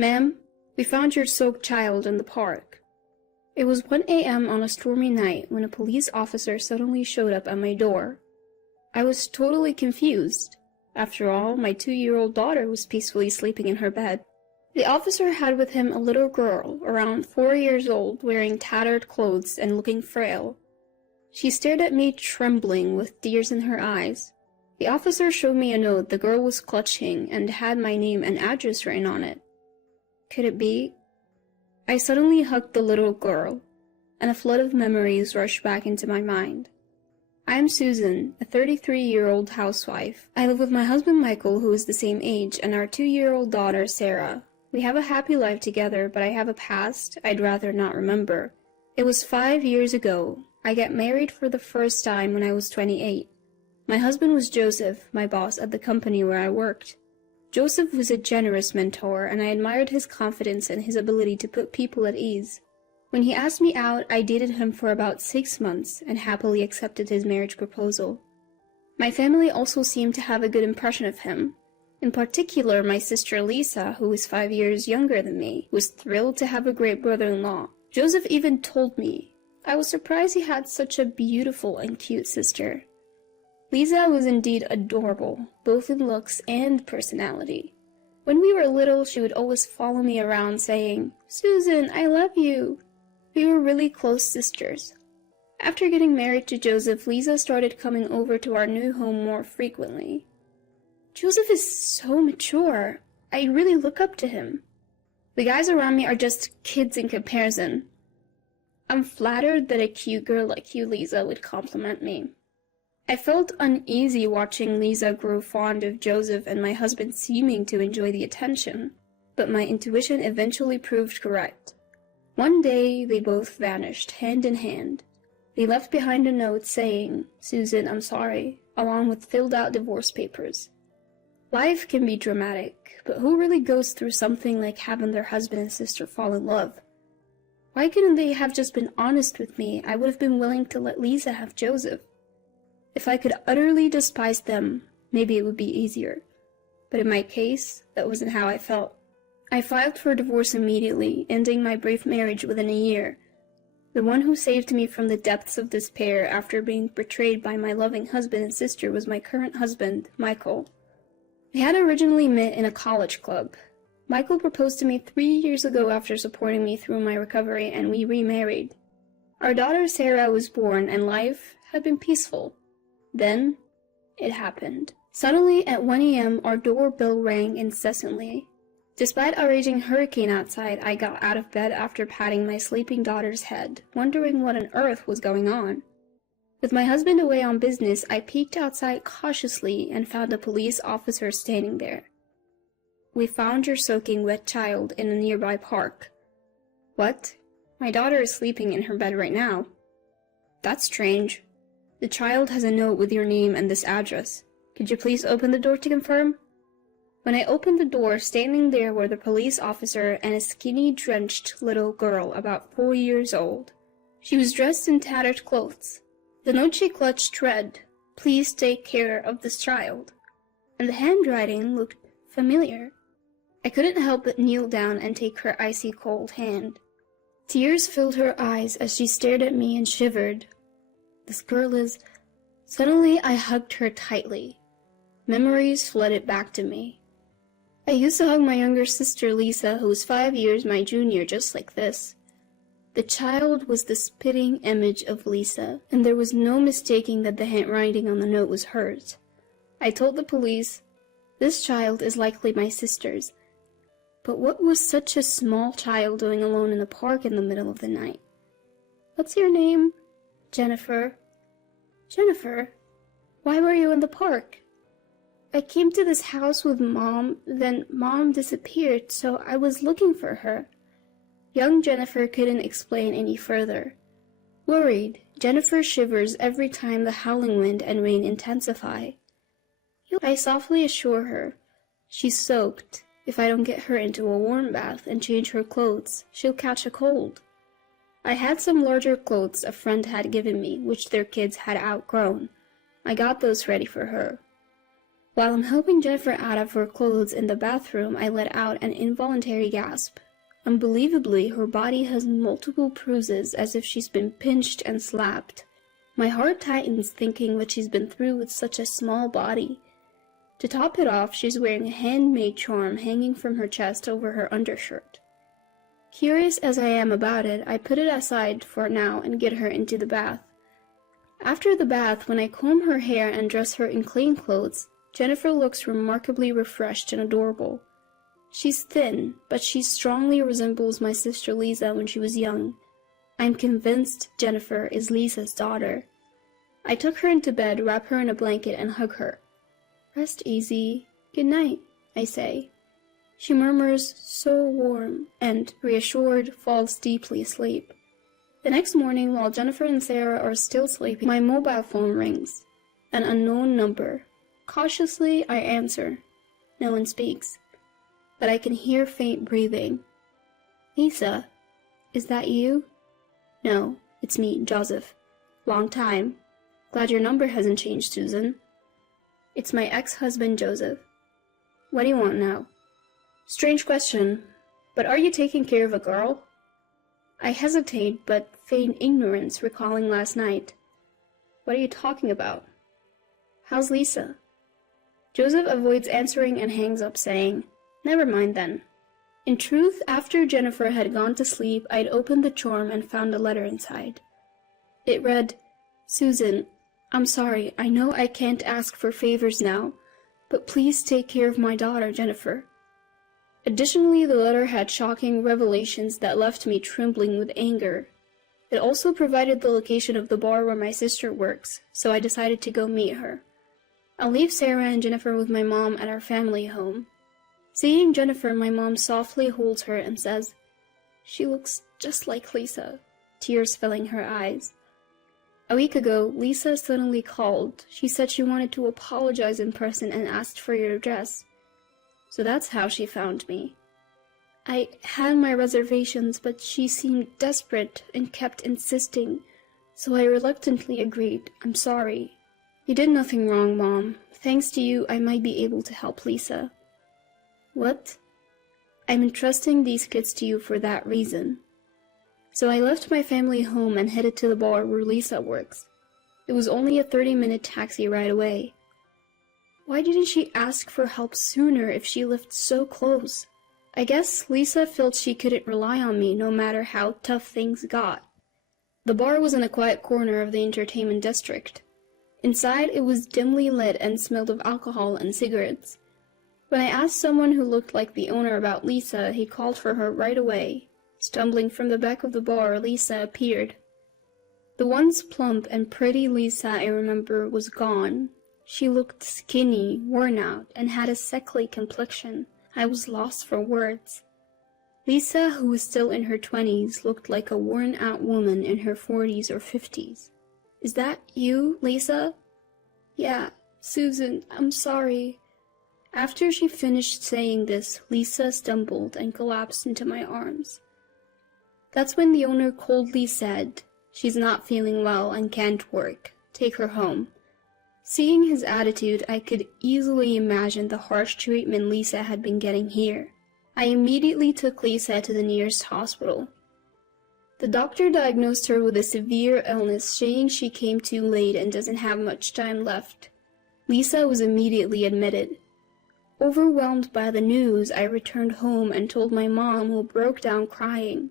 "Ma'am, we found your soaked child in the park." It was 1 a.m. on a stormy night when a police officer suddenly showed up at my door. I was totally confused. After all, my 2-year-old daughter was peacefully sleeping in her bed. The officer had with him a little girl, around 4 years old, wearing tattered clothes and looking frail. She stared at me trembling with tears in her eyes. The officer showed me a note the girl was clutching and had my name and address written on it. Could it be? I suddenly hugged the little girl, and a flood of memories rushed back into my mind. I am Susan, a 33-year-old housewife. I live with my husband Michael, who is the same age, and our 2-year-old daughter Sarah. We have a happy life together, but I have a past I'd rather not remember. It was 5 years ago. I got married for the first time when I was 28. My husband was Joseph, my boss at the company where I worked. Joseph was a generous mentor, and I admired his confidence and his ability to put people at ease. When he asked me out, I dated him for about 6 months and happily accepted his marriage proposal. My family also seemed to have a good impression of him. In particular, my sister Lisa, who is 5 years younger than me, was thrilled to have a great brother-in-law. Joseph even told me I was surprised he had such a beautiful and cute sister. Lisa was indeed adorable, both in looks and personality. When we were little, she would always follow me around saying, "Susan, I love you." We were really close sisters. After getting married to Joseph, Lisa started coming over to our new home more frequently. Joseph is so mature. I really look up to him. The guys around me are just kids in comparison. I'm flattered that a cute girl like you, Lisa, would compliment me. I felt uneasy watching Lisa grow fond of Joseph and my husband seeming to enjoy the attention, but my intuition eventually proved correct. One day, they both vanished, hand in hand. They left behind a note saying, "Susan, I'm sorry," along with filled-out divorce papers. Life can be dramatic, but who really goes through something like having their husband and sister fall in love? Why couldn't they have just been honest with me? I would have been willing to let Lisa have Joseph. If I could utterly despise them, maybe it would be easier. But in my case, that wasn't how I felt. I filed for divorce immediately, ending my brief marriage within a year. The one who saved me from the depths of despair after being betrayed by my loving husband and sister was my current husband, Michael. We had originally met in a college club. Michael proposed to me 3 years ago after supporting me through my recovery, and we remarried. Our daughter Sarah was born, and life had been peaceful. Then, it happened. Suddenly, at 1 a.m., our doorbell rang incessantly. Despite a raging hurricane outside, I got out of bed after patting my sleeping daughter's head, wondering what on earth was going on. With my husband away on business, I peeked outside cautiously and found a police officer standing there. "We found your soaking wet child in a nearby park." "What? My daughter is sleeping in her bed right now." "That's strange. The child has a note with your name and this address. Could you please open the door to confirm?" When I opened the door, standing there were the police officer and a skinny, drenched little girl about 4 years old. She was dressed in tattered clothes. The note she clutched read, "Please take care of this child," and the handwriting looked familiar. I couldn't help but kneel down and take her icy cold hand. Tears filled her eyes as she stared at me and shivered. This girl is... Suddenly I hugged her tightly. Memories flooded back to me. I used to hug my younger sister Lisa, who was 5 years my junior, just like this. The child was the spitting image of Lisa, and there was no mistaking that the handwriting on the note was hers. I told the police, "This child is likely my sister's." But what was such a small child doing alone in the park in the middle of the night? "What's your name?" "Jennifer." "Jennifer? Why were you in the park?" "I came to this house with Mom, then Mom disappeared, so I was looking for her." Young Jennifer couldn't explain any further. Worried, Jennifer shivers every time the howling wind and rain intensify. I softly assure her, "She's soaked. If I don't get her into a warm bath and change her clothes, she'll catch a cold." I had some larger clothes a friend had given me, which their kids had outgrown. I got those ready for her. While I'm helping Jennifer out of her clothes in the bathroom, I let out an involuntary gasp. Unbelievably, her body has multiple bruises as if she's been pinched and slapped. My heart tightens thinking what she's been through with such a small body. To top it off, she's wearing a handmade charm hanging from her chest over her undershirt. Curious as I am about it, I put it aside for now and get her into the bath. After the bath, when I comb her hair and dress her in clean clothes, Jennifer looks remarkably refreshed and adorable. She's thin, but she strongly resembles my sister Lisa when she was young. I'm convinced Jennifer is Lisa's daughter. I took her into bed, wrap her in a blanket, and hug her. "Rest easy. Good night," I say. She murmurs, "So warm," and, reassured, falls deeply asleep. The next morning, while Jennifer and Sarah are still sleeping, my mobile phone rings. An unknown number. Cautiously, I answer. No one speaks, but I can hear faint breathing. "Lisa, is that you?" "No, it's me, Joseph. Long time. Glad your number hasn't changed, Susan." "It's my ex-husband, Joseph. What do you want now?" "Strange question, but are you taking care of a girl?" I hesitate, but feign ignorance, recalling last night. "What are you talking about?" "How's Lisa?" Joseph avoids answering and hangs up, saying, "Never mind then." In truth, after Jennifer had gone to sleep, I'd opened the charm and found a letter inside. It read, "Susan, I'm sorry, I know I can't ask for favors now, but please take care of my daughter, Jennifer." Additionally, the letter had shocking revelations that left me trembling with anger. It also provided the location of the bar where my sister works, so I decided to go meet her. I'll leave Sarah and Jennifer with my mom at our family home. Seeing Jennifer, my mom softly holds her and says, "She looks just like Lisa," tears filling her eyes. A week ago, Lisa suddenly called. She said she wanted to apologize in person and asked for your address. So that's how she found me. I had my reservations, but she seemed desperate and kept insisting, so I reluctantly agreed. "I'm sorry." "You did nothing wrong, Mom. Thanks to you, I might be able to help Lisa." "What?" "I'm entrusting these kids to you for that reason." So I left my family home and headed to the bar where Lisa works. It was only a 30-minute taxi ride away. Why didn't she ask for help sooner if she lived so close? I guess Lisa felt she couldn't rely on me no matter how tough things got. The bar was in a quiet corner of the entertainment district. Inside, it was dimly lit and smelled of alcohol and cigarettes. When I asked someone who looked like the owner about Lisa, he called for her right away. Stumbling from the back of the bar, Lisa appeared. The once plump and pretty Lisa I remember was gone. She looked skinny, worn out, and had a sickly complexion. I was lost for words. Lisa, who was still in her 20s, looked like a worn-out woman in her 40s or 50s. "Is that you, Lisa?" "Yeah, Susan, I'm sorry." After she finished saying this, Lisa stumbled and collapsed into my arms. That's when the owner coldly said, "She's not feeling well and can't work. Take her home." Seeing his attitude, I could easily imagine the harsh treatment Lisa had been getting here. I immediately took Lisa to the nearest hospital. The doctor diagnosed her with a severe illness, saying she came too late and doesn't have much time left. Lisa was immediately admitted. Overwhelmed by the news, I returned home and told my mom, who broke down crying.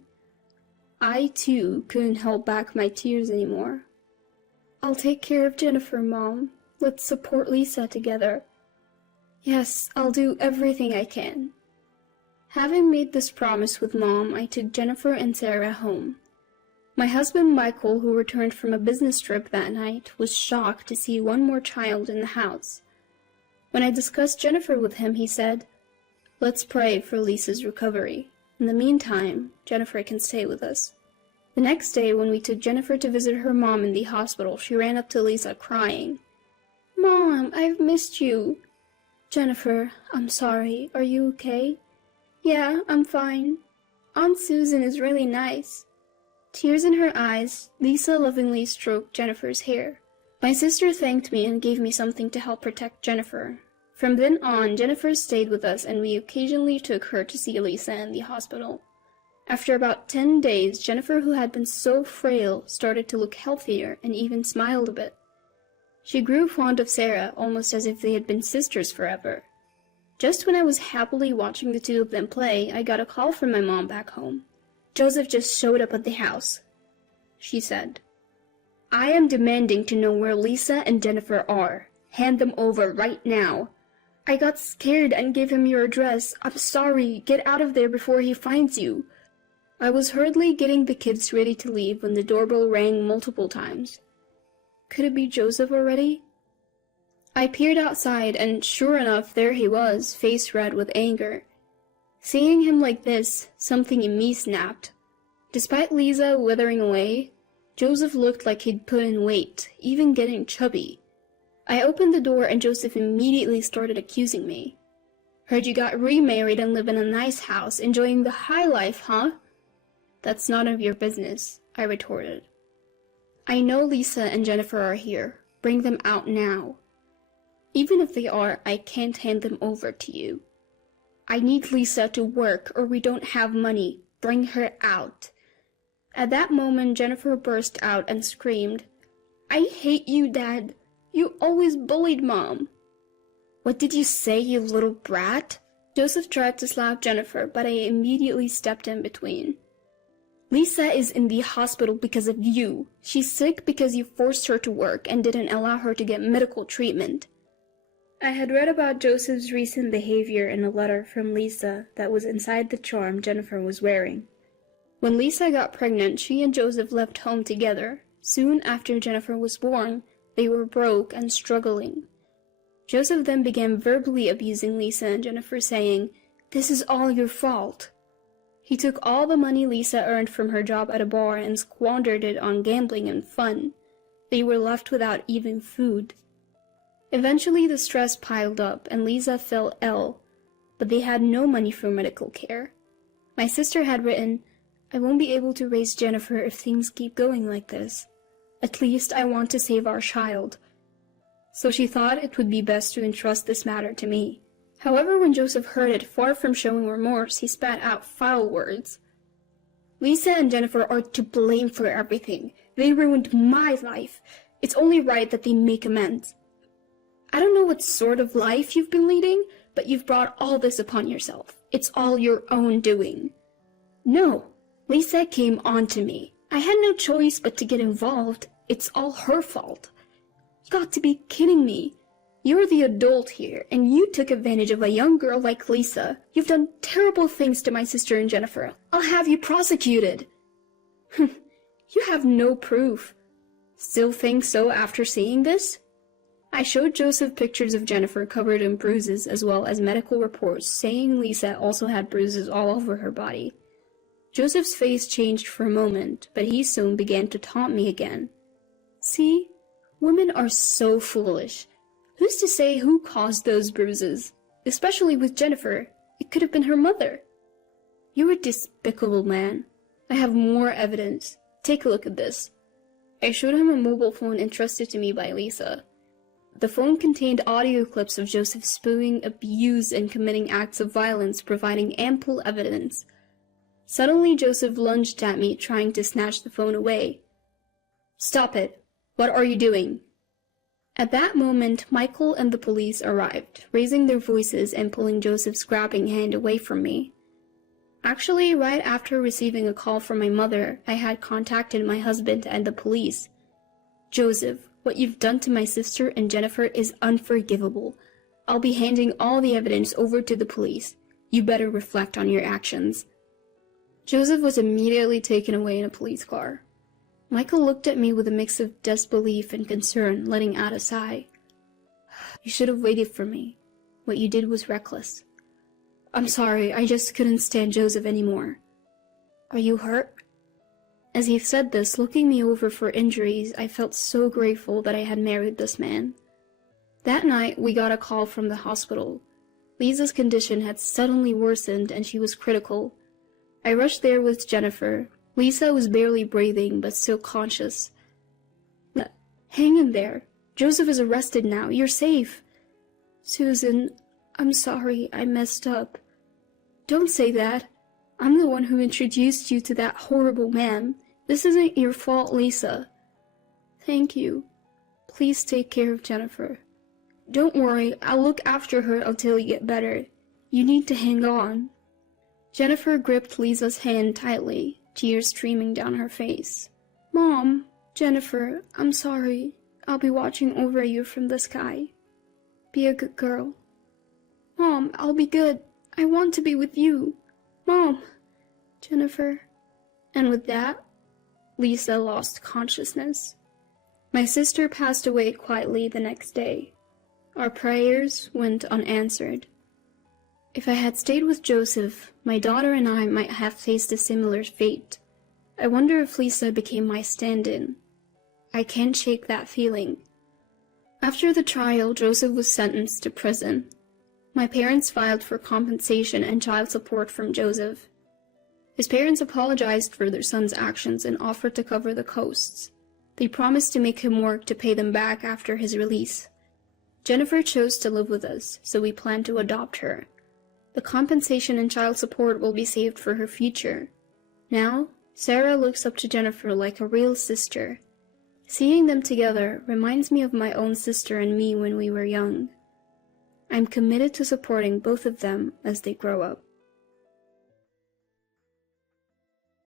I, too, couldn't hold back my tears anymore. "I'll take care of Jennifer, Mom. Let's support Lisa together." "Yes, I'll do everything I can." Having made this promise with Mom, I took Jennifer and Sarah home. My husband Michael, who returned from a business trip that night, was shocked to see one more child in the house. When I discussed Jennifer with him, he said, "Let's pray for Lisa's recovery. In the meantime, Jennifer can stay with us." The next day, when we took Jennifer to visit her mom in the hospital, she ran up to Lisa crying. "Mom, I've missed you." "Jennifer, I'm sorry. Are you okay?" "Yeah, I'm fine. Aunt Susan is really nice." Tears in her eyes, Lisa lovingly stroked Jennifer's hair. My sister thanked me and gave me something to help protect Jennifer. From then on, Jennifer stayed with us and we occasionally took her to see Lisa in the hospital. After about 10 days, Jennifer, who had been so frail, started to look healthier and even smiled a bit. She grew fond of Sarah, almost as if they had been sisters forever. Just when I was happily watching the two of them play, I got a call from my mom back home. "Joseph just showed up at the house," she said. "I am demanding to know where Lisa and Jennifer are. Hand them over right now." "I got scared and gave him your address. I'm sorry. Get out of there before he finds you." I was hurriedly getting the kids ready to leave when the doorbell rang multiple times. Could it be Joseph already? I peered outside, and sure enough, there he was, face red with anger. Seeing him like this, something in me snapped. Despite Lisa withering away, Joseph looked like he'd put in weight, even getting chubby. I opened the door and Joseph immediately started accusing me. "Heard you got remarried and live in a nice house, enjoying the high life, huh?" "That's none of your business," I retorted. "I know Lisa and Jennifer are here. Bring them out now." "Even if they are, I can't hand them over to you." "I need Lisa to work or we don't have money. Bring her out." At that moment, Jennifer burst out and screamed, "I hate you, Dad. You always bullied Mom." "What did you say, you little brat?" Joseph tried to slap Jennifer, but I immediately stepped in between. "Lisa is in the hospital because of you. She's sick because you forced her to work and didn't allow her to get medical treatment." I had read about Joseph's recent behavior in a letter from Lisa that was inside the charm Jennifer was wearing. When Lisa got pregnant, she and Joseph left home together. Soon after Jennifer was born, they were broke and struggling. Joseph then began verbally abusing Lisa and Jennifer, saying, "This is all your fault." He took all the money Lisa earned from her job at a bar and squandered it on gambling and fun. They were left without even food. Eventually, the stress piled up and Lisa fell ill, but they had no money for medical care. My sister had written, "I won't be able to raise Jennifer if things keep going like this. At least I want to save our child." So she thought it would be best to entrust this matter to me. However, when Joseph heard it, far from showing remorse, he spat out foul words. "Lisa and Jennifer are to blame for everything. They ruined my life. It's only right that they make amends. I don't know what sort of life you've been leading, but you've brought all this upon yourself. It's all your own doing." "No, Lisa came on to me. I had no choice but to get involved. It's all her fault." "You got to be kidding me. You're the adult here, and you took advantage of a young girl like Lisa. You've done terrible things to my sister and Jennifer. I'll have you prosecuted." "You have no proof. Still think so after seeing this?" I showed Joseph pictures of Jennifer covered in bruises, as well as medical reports saying Lisa also had bruises all over her body. Joseph's face changed for a moment, but he soon began to taunt me again. "See? Women are so foolish. Who's to say who caused those bruises? Especially with Jennifer. It could have been her mother." "You're a despicable man. I have more evidence. Take a look at this." I showed him a mobile phone entrusted to me by Lisa. The phone contained audio clips of Joseph spewing abuse and committing acts of violence, providing ample evidence. Suddenly, Joseph lunged at me, trying to snatch the phone away. "Stop it! What are you doing?" At that moment, Michael and the police arrived, raising their voices and pulling Joseph's grabbing hand away from me. Actually, right after receiving a call from my mother, I had contacted my husband and the police. "Joseph, what you've done to my sister and Jennifer is unforgivable. I'll be handing all the evidence over to the police. You better reflect on your actions." Joseph was immediately taken away in a police car. Michael looked at me with a mix of disbelief and concern, letting out a sigh. "You should have waited for me. What you did was reckless." "I'm sorry, I just couldn't stand Joseph anymore." "Are you hurt?" As he said this, looking me over for injuries, I felt so grateful that I had married this man. That night, we got a call from the hospital. Lisa's condition had suddenly worsened and she was critical. I rushed there with Jennifer. Lisa was barely breathing, but still conscious. "Hang in there. Joseph is arrested now. You're safe." Susan, I'm sorry I messed up. Don't say that. I'm the one who introduced you to that horrible man. This isn't your fault, Lisa. Thank you. Please take care of Jennifer. Don't worry, I'll look after her until you get better. You need to hang on. Jennifer gripped Lisa's hand tightly, tears streaming down her face. Mom, Jennifer, I'm sorry. I'll be watching over you from the sky. Be a good girl. Mom, I'll be good. I want to be with you. Mom, Jennifer. And with that, Lisa lost consciousness. My sister passed away quietly the next day. Our prayers went unanswered. If I had stayed with Joseph, my daughter and I might have faced a similar fate. I wonder if Lisa became my stand-in. I can't shake that feeling. After the trial, Joseph was sentenced to prison. My parents filed for compensation and child support from Joseph. His parents apologized for their son's actions and offered to cover the costs. They promised to make him work to pay them back after his release. Jennifer chose to live with us, so we plan to adopt her. The compensation and child support will be saved for her future. Now, Sarah looks up to Jennifer like a real sister. Seeing them together reminds me of my own sister and me when we were young. I'm committed to supporting both of them as they grow up.